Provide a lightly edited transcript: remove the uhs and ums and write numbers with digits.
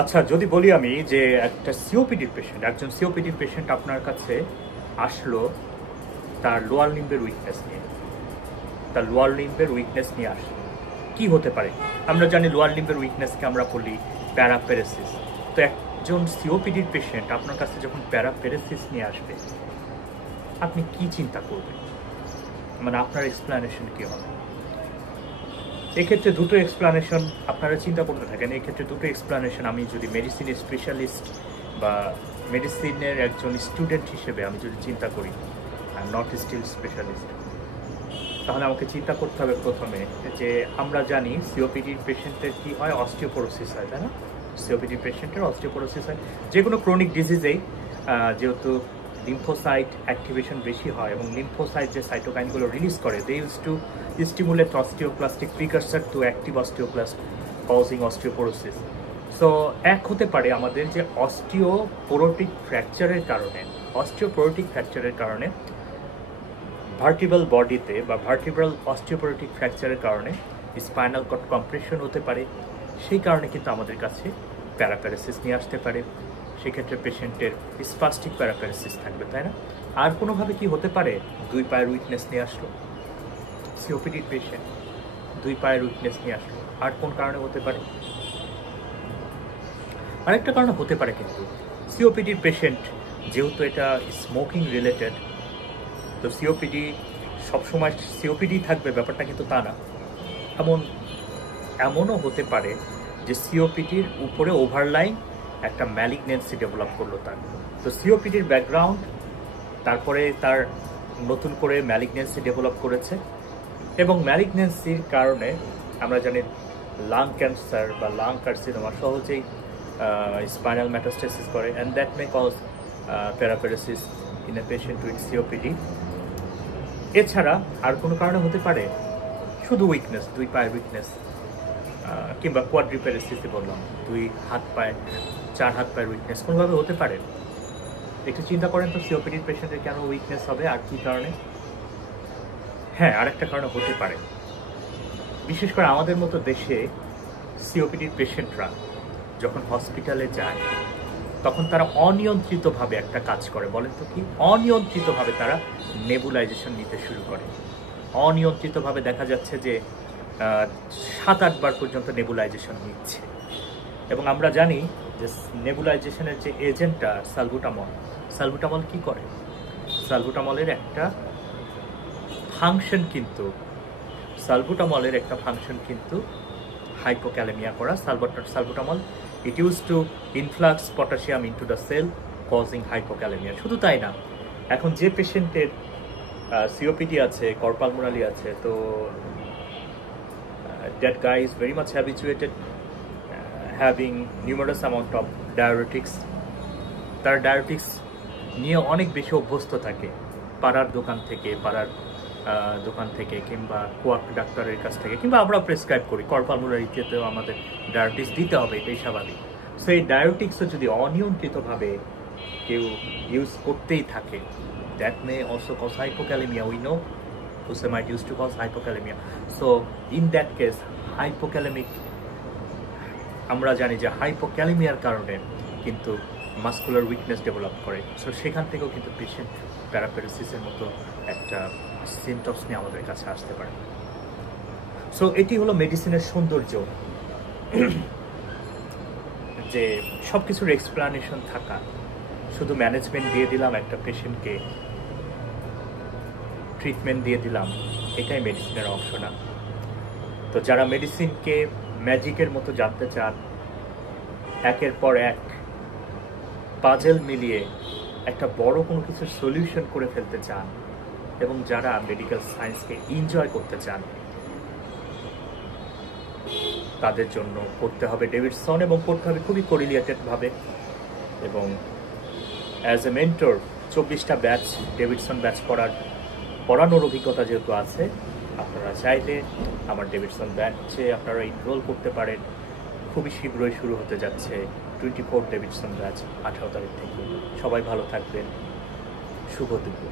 আচ্ছা, যদি বলি আমি যে একটা সিওপিডি পেশেন্ট, একজন সিওপিডি পেশেন্ট আপনার কাছে আসলো তার লোয়ার লিম্বের উইকনেস নিয়ে, আসলো, কি হতে পারে? আমরা জানি লোয়ার লিম্বের উইকনেসকে আমরা বলি প্যারাপেরেসিস। তো একজন সিওপিডির পেশেন্ট আপনার কাছে যখন প্যারাপেরেসিস নিয়ে আসবে, আপনি কি চিন্তা করবেন? মানে আপনার এক্সপ্লানেশন কি হবে? এক্ষেত্রে দুটো এক্সপ্লানেশন আপনারা চিন্তা করতে থাকেন। এক্ষেত্রে দুটো এক্সপ্লানেশন আমি যদি মেডিসিনের স্পেশালিস্ট বা মেডিসিনের একজন স্টুডেন্ট হিসেবে আমি যদি চিন্তা করি, I am not still specialist, তাহলে আমাকে চিন্তা করতে হবে প্রথমে যে আমরা জানি সিওপিডির পেশেন্টের কী হয়, অস্টিওপোরোসিস হয়, তাই না? সিওপিডি পেশেন্টের অস্টিওপোরোসিস হয় যে কোনো ক্রনিক ডিজিজেই, যেহেতু লিম্ফোসাইট অ্যাক্টিভেশন বেশি হয় এবং লিম্ফোসাইট যে সাইটোকাইনগুলো রিলিজ করে, they use to stimulate osteoplastic precursor to active osteoplast causing osteoporosis. So এক হতে পারে আমাদের যে অস্টিওপোরোটিক ফ্র্যাকচারের কারণে ভার্টিব্রাল বডিতে বা ভার্টিব্রাল অস্টিওপোরোটিক ফ্র্যাকচারের কারণে স্পাইনাল কর্ড কম্প্রেশন হতে পারে। সেই কারণে কিন্তু আমাদের কাছে প্যারাপ্যারাসিস নিয়ে আসতে পারে। সেক্ষেত্রে পেশেন্টের স্পাস্টিক প্যারাপ্যারাসিস থাকবে, তাই না? আর কোনোভাবে কি হতে পারে? দুই পায়ের উইকনেস নিয়ে আসলো সিওপিডির পেশেন্ট, দুই পায়ের উইকনেস নিয়ে আসলো। আর কোন কারণে হতে পারে? আরেকটা কারণে হতে পারে কিন্তু সিওপিডির পেশেন্ট, যেহেতু এটা স্মোকিং রিলেটেড, তো সিওপিডি সবসময় সিওপিডি থাকবে ব্যাপারটা কিন্তু তা না। এমনও হতে পারে যে সিওপিডির উপরে ওভারলাইন একটা ম্যালিগনেন্সি ডেভেলপ করলো তার। তো সিওপিডির ব্যাকগ্রাউন্ড, তারপরে তার নতুন করে ম্যালিগনেন্সি ডেভেলপ করেছে, এবং ম্যালিগনেন্সির কারণে আমরা জানি লাং ক্যান্সার বা লাং কার্সিনোমা সহজেই স্পাইনাল মেটাস্টেসিস করে, and that may cause paraparesis in a patient with COPD. এছাড়া আর কোনো কারণে হতে পারে শুধু উইকনেস, দুই পায়ের উইকনেস, কিংবা কোয়াড্রিপ্যারাসিসে বললাম, দুই হাত পায়ে, চার হাত পায়ের উইকনেস কোনোভাবে হতে পারে। একটু চিন্তা করেন তো সিওপিডির পেশেন্টের কেন উইকনেস হবে আর কী কারণে? হ্যাঁ, আরেকটা কারণে হতে পারে, বিশেষ করে আমাদের মতো দেশে সিওপিডির পেশেন্টরা যখন হসপিটালে যায় তখন তারা অনিয়ন্ত্রিতভাবে একটা কাজ করে। বলেন তো কি? অনিয়ন্ত্রিতভাবে তারা নেবুলাইজেশন নিতে শুরু করে। অনিয়ন্ত্রিতভাবে দেখা যাচ্ছে যে 7-8 বার পর্যন্ত নেবুলাইজেশন নিচ্ছে। এবং আমরা জানি যে নেবুলাইজেশনের যে এজেন্টটা সালবুটামল কি করে? সালবুটামলের একটা ফাংশন কিন্তু হাইপোক্যালেমিয়া করা। Salbutamol it use to influx potassium into the cell causing hypokalaemia. শুধু তাই না, এখন যে পেশেন্টের সিওপিডি আছে, কর্পালমোনালি আছে, তো that guy is very much habituated having numerous amount of diuretics. তার ডায়াবেটিক্স নিয়ে অনেক বেশি অভ্যস্ত থাকে, পাড়ার দোকান থেকে কিংবা কোয়াক ডাক্তারের কাছ থেকে, কিংবা আমরা প্রেসক্রাইব করি কর্পালমোনারিতেও আমাদের ডায়াবেটিক্স দিতে হবে, এটাই স্বাভাবিক। সো এই ডায়াবেটিক্সও যদি অনিয়ন্ত্রিতভাবে কেউ ইউজ করতেই থাকে, that may also cause hypokalaemia. We know fusemate used to cause hypokalemia. So in that case, আমরা জানি যে হাইপোক্যালেমিয়ার কারণে কিন্তু মাসকুলার উইকনেস ডেভেলপ করে। সো সেখান থেকেও কিন্তু পেশেন্ট প্যারাপ্যারাসিসের মতো একটা সিমটমস নিয়ে আমাদের কাছে আসতে পারে। সো এটি হলো মেডিসিনের সৌন্দর্য, যে সব কিছুর এক্সপ্লানেশন থাকা। শুধু ম্যানেজমেন্ট দিয়ে দিলাম, একটা পেশেন্টকে ট্রিটমেন্ট দিয়ে দিলাম, এটাই মেডিসিনের অংশ না। তো যারা মেডিসিনকে ম্যাজিকের মতো জানতে চান, একের পর এক পাজেল মিলিয়ে একটা বড় কোনো কিছুর সলিউশন করে ফেলতে চান, এবং যারা মেডিকেল সায়েন্সকে এনজয় করতে চান, তাদের জন্য পড়তে হবে ডেভিডসন, এবং পড়তে হবে খুবই কোরিলেটেডভাবে। এবং অ্যাজ এ মেন্টর 24টা ব্যাচ ডেভিডসন ব্যাচ পড়ানোর অভিজ্ঞতা যেহেতু আছে, আপনারা চাইলে আমার ডেভিডসন ব্যাচে আপনারা এনরোল করতে পারেন। খুবই শীঘ্রই শুরু হতে যাচ্ছে 24 ডেভিডসন ব্যাচ 18 তারিখ থেকে। সবাই ভালো থাকবেন। শুভ দুপুর।